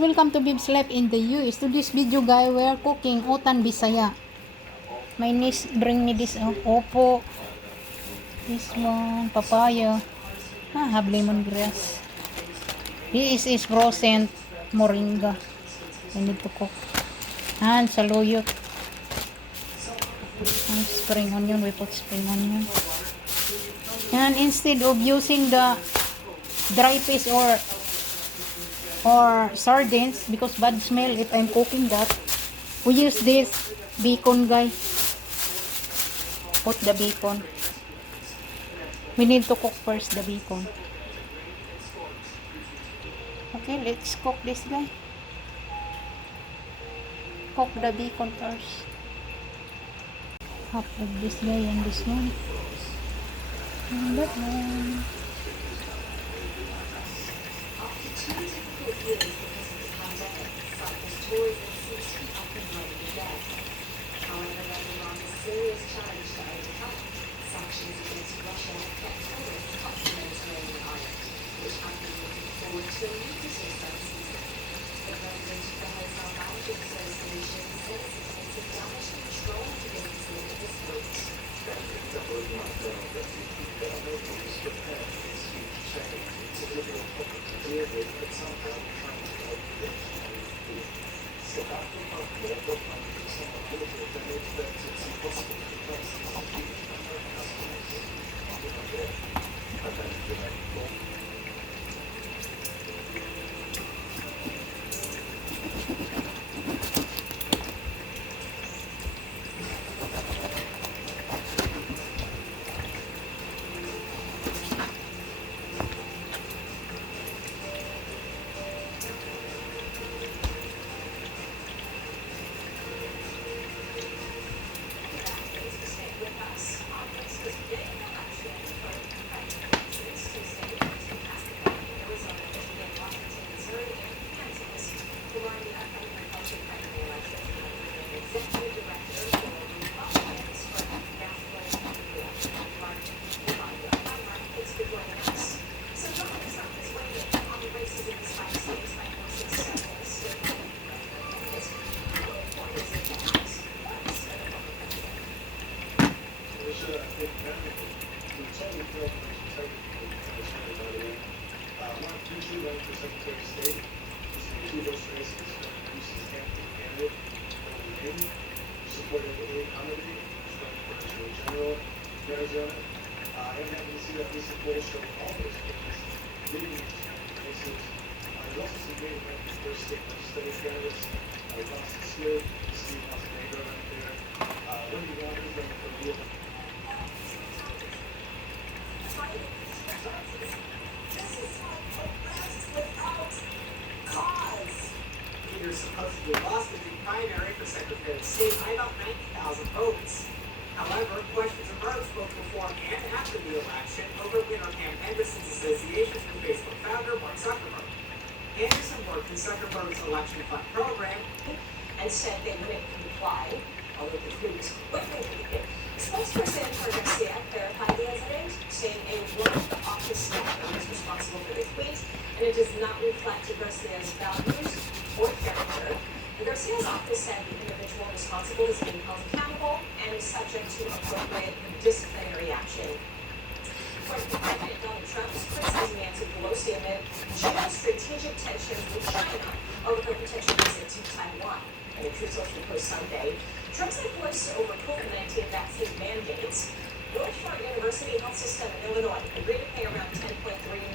welcome to Bib's Life in the US. To this video guys, we are cooking Utan Bisaya. My niece bring me this opo. This one, papaya. Have lemongrass. This is frozen moringa. I need to cook. And saluyot. And spring onion, we put spring onion. And instead of using the dry fish or sardines, because bad smell if I'm cooking that, we use this bacon guys. Put the bacon. We need to cook first the bacon. Okay, let's cook this guy. Cook the bacon first. Half of this guy and this one. And that one. Serious challenge to overcome. Sanctions against Russia kept tourists off the Mediterranean island, which have been looking forward to a new business services. The president of the Hotel Managers Association says it's making damage control to businesses at this point. Supposedly lost in the primary for Secretary of State by about 90,000 votes. However, questions arose both before and after the election over winner Pam Anderson's association with Facebook founder Mark Zuckerberg. Anderson worked in Zuckerberg's election fund program And said they wouldn't comply, although the crew was quickly deleted. Spokesperson for Garcia clarified the incident, saying a one of the office staff was responsible for the tweet, and it does not reflect Garcia's values or character. And Garcia's office said the individual responsible is being held accountable and is subject to appropriate disciplinary action. Former President Donald Trump is criticizing Nancy Pelosi amid geostrategic tensions with China over her potential visit to Taiwan. In a True Social Post Sunday, Trump said Pelosi over COVID-19 vaccine mandates. Northshore University Health System in Illinois agreed to pay around $10.3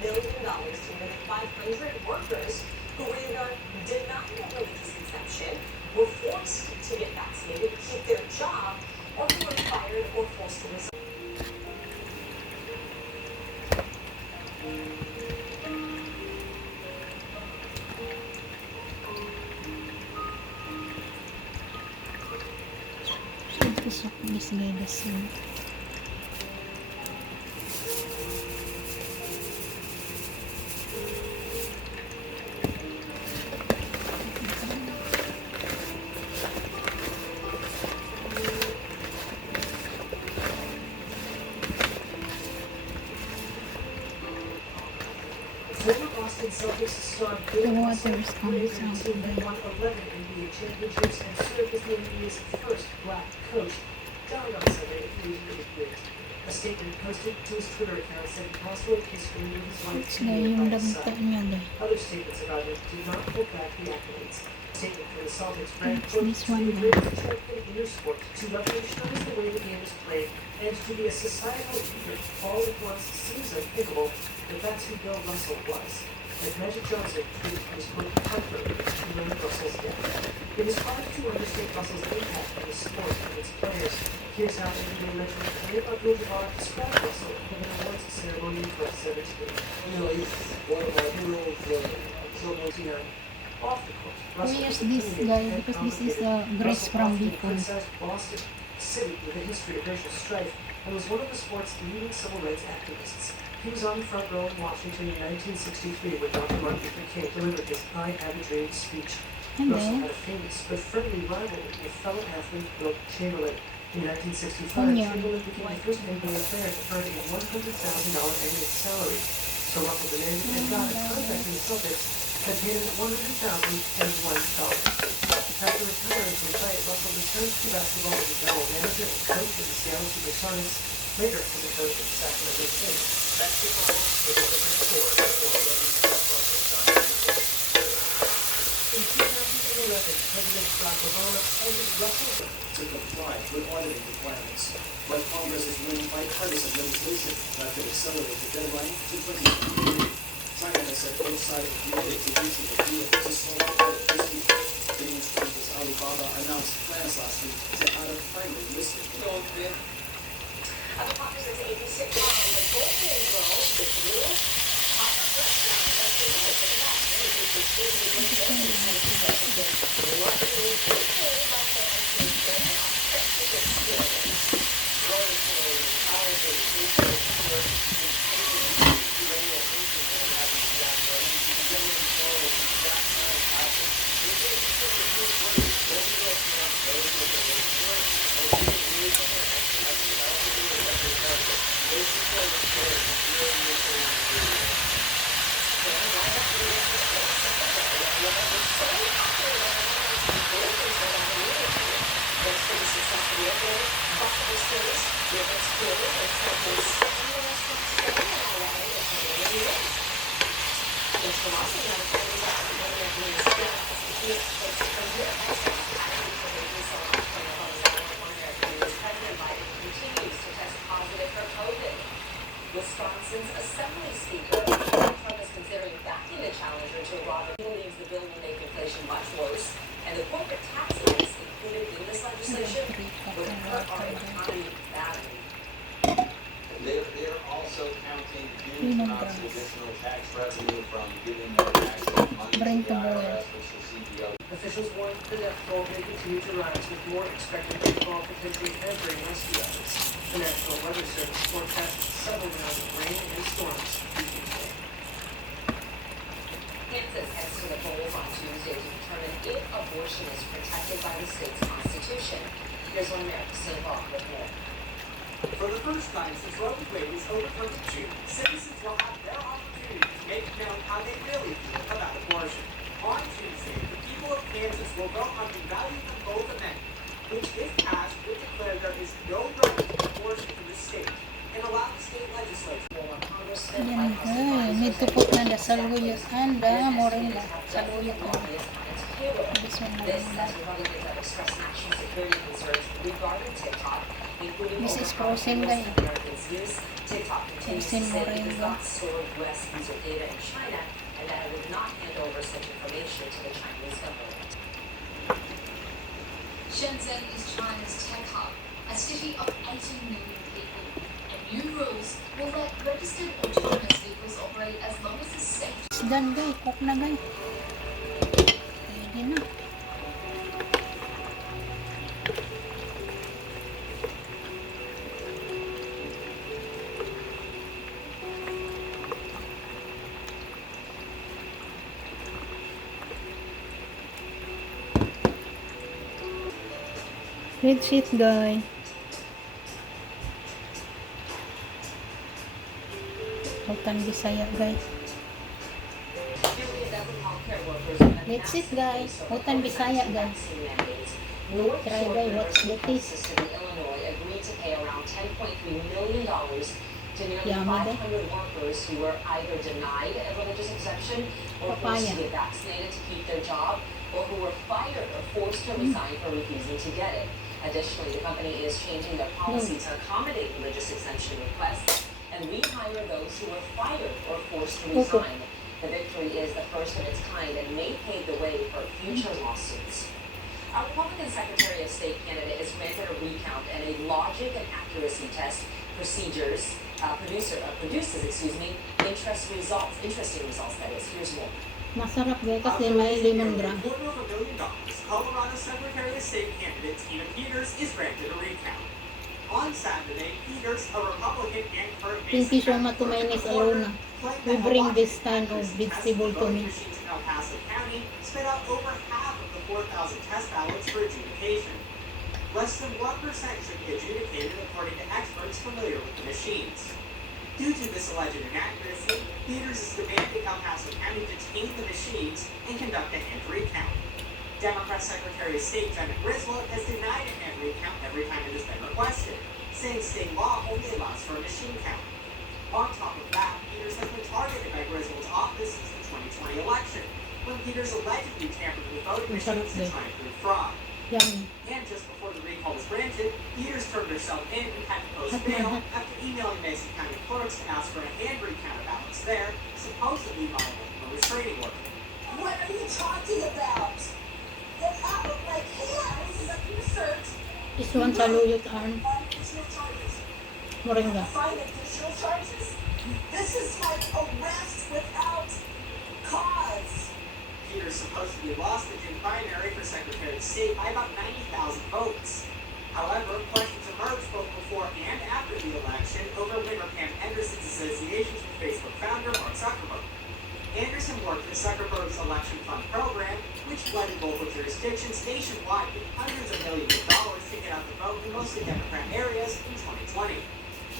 million to nearly 500 workers who were either denied a religious exemption, were forced to get vaccinated to keep their job, or who were fired or forced to resign. Tusok this guy the same. Former Boston Celtics star The Bill water Russell is grew coming into the out team that today. won 11 NBA championships and served as the NBA's first black coach, died on Sunday at the age of 88. A statement posted to his Twitter account said he passed away peacefully with his wife It's and na baby yung by his dagta side. niya day. Other statements about him did not hold back the accolades. A statement from the Celtics ran, It's quote, this "To be one a day. great champion in your sport, to revolutionize the way the game is played, and to be a societal leader all at once seems unthinkable, but that's who Bill Russell was." As Magic Johnson tweeted he was, quote, "heartbroken to learn of Russell's death." It is hard to understate Russell's impact on the sport and its players. Here's how NBA legend Kareem Abdul-Jabbar described Russell in an awards ceremony in 2017. You know, he's one of my heroes. So much, You know, off the court, Who Russell is was this opinionated guy? and Because this is complicated. Grace Russell from often Bicol. criticized Boston, a city with a history of racial strife, and was one of the sport's leading civil rights activists. He was on the front row in Washington in 1963 when Dr. Martin Luther King delivered his I Have a Dream speech. And Russell then, had a famous but friendly rivalry with fellow athlete Wilt Chamberlain. In 1965, Kanya. Chamberlain became the first NBA player to earn a $100,000 annual salary. So Russell demanded and got a contract in the Celtics that paid him $100,001. After retiring from play, Russell returned to basketball as a general manager and coach of the Seattle Supersonics, later as a coach of the Sacramento Kings. basketball is a different sport for women's Russell. In 2011, President Barack Obama cited Russell To comply with auditing requirements, but Congress's winning bipartisan legislation that could accelerate the deadline to 2023. China has said both sides are committed to reaching a deal to solve audit this week. Beijing's China's Alibaba announced plans last week to add a primary listing. The Fox's ABC on the Golden Girls with rules. Restaurant has been moved to the back. Wisconsin's Assembly Speaker Trump is considering backing the challenger to Robert. He believes the bill will make inflation much worse, and the corporate tax hikes included in this legislation would hurt our economy badly. They're also counting huge amounts of additional tax revenue from giving their taxes money Bring to the to boil. IRS, which the CBO. Officials warned the death toll may continue to rise, with more expected to fall potentially every rescue efforts. The National Weather Service forecasts several rounds of rain and storms using today. Kansas heads to the polls on Tuesday to determine if abortion is protected by the state's constitution. Here's one America St. Paul with more. For the first time since Roe v. Wade was overturned in June, citizens will have their opportunity to make known how they really feel about abortion. On Tuesday, the people of Kansas will vote on the Value of Both Amendment, which, if passed, would declare there is no right to abortion in the state and allow the state legislature. Yan guys, need to put na the saluyot and the moringa. Saluyot na. This one This moringa. as Republicans have expressed national security concerns regarding TikTok, including This is frozen, overcoming guys. Americans' use. TikTok continues to Frozen say it does moringa. not store U.S. user data in China and that it would not hand over such information to the Chinese government. Shenzhen is China's tech hub, a city of 18 million people. And new rules will let registered autonomous vehicles operate as long as the safety. It's done guys. Cook na guys. Pwede na. That's it guys. Hutan Bisaya guys. Here we have That's it, massive guys. push for Utan Bisaya, COVID-19 guys. vaccine mandates. North Try, Shore guys. What's University the Health taste? System in Illinois agreed to pay around $10.3 million to nearly Yummy, eh? 500 workers who were either denied a religious exemption or forced Papaya. to get vaccinated to keep their job, or who were fired or forced to resign for refusing to get it. Additionally, the company is changing their policy to accommodate religious exemption requests and rehire those who were fired or forced to Opo. resign. The victory is the first of its kind and may pave the way for future lawsuits. A Republican Secretary of State candidate is granted a recount and a logic and accuracy test produces, interesting results, that is. Here's more. Masarap, guys. Kasi After may raising nearly lemongrass. $250,000, Colorado Secretary of State candidate Tina Peters is granted a recount. On Saturday, Peters, a Republican and current Thank you so much to my niece Alona. We bring this kind of vegetable to me. machines in El Paso County spit out over half of the 4,000 test ballots for adjudication. Less than 1% should be adjudicated according to experts familiar with the machines. Due to this alleged inaccuracy, Peters is demanding El Paso County detain the machines and conduct a hand recount. Democrat Secretary of State Janet Griswold has denied a hand recount every time it has been requested, saying state law only allows for a machine count. On top of that, Peters has been targeted by Griswold's office since the 2020 election, when Peters allegedly tampered with voting machines to try and prove fraud. Yummy. And just before the recall was granted, Peters turned herself in and had to post bail after emailing Mason County clerks to ask for a hand recount of ballots there, supposedly violating a restraining order. What are you talking about? Get out of my hands! This is a research. This one saluyot arm. Additional charges. Moringa. Find additional charges? This is like arrest without cause. Peters supposedly lost the June primary for Secretary of State by about 90,000 votes. However, questions emerged both before and after the election over Winter Camp Anderson's associations with Facebook founder Mark Zuckerberg. Anderson worked with Zuckerberg's election fund program, which flooded local jurisdictions nationwide with hundreds of millions of dollars to get out the vote in mostly Democrat areas in 2020.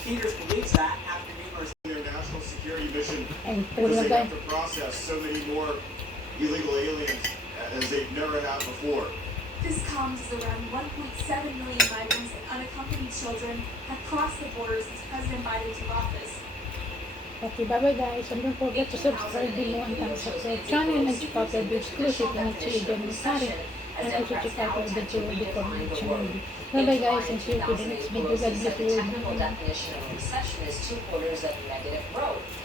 Peters believes that after numerous their national security mission Ay, because they tulog have to process so many more illegal aliens as they've never had before. This comes as around 1.7 million migrants and unaccompanied children have crossed the borders since President Biden took office. Okay, bye-bye guys. And don't forget to subscribe below and thumbs up to our channel and check out our exclusive and commentary. And also check out our video before the next video. Bye-bye guys and see you to the next video. God bless you. Technical definition of a recession is 2 quarters of negative growth.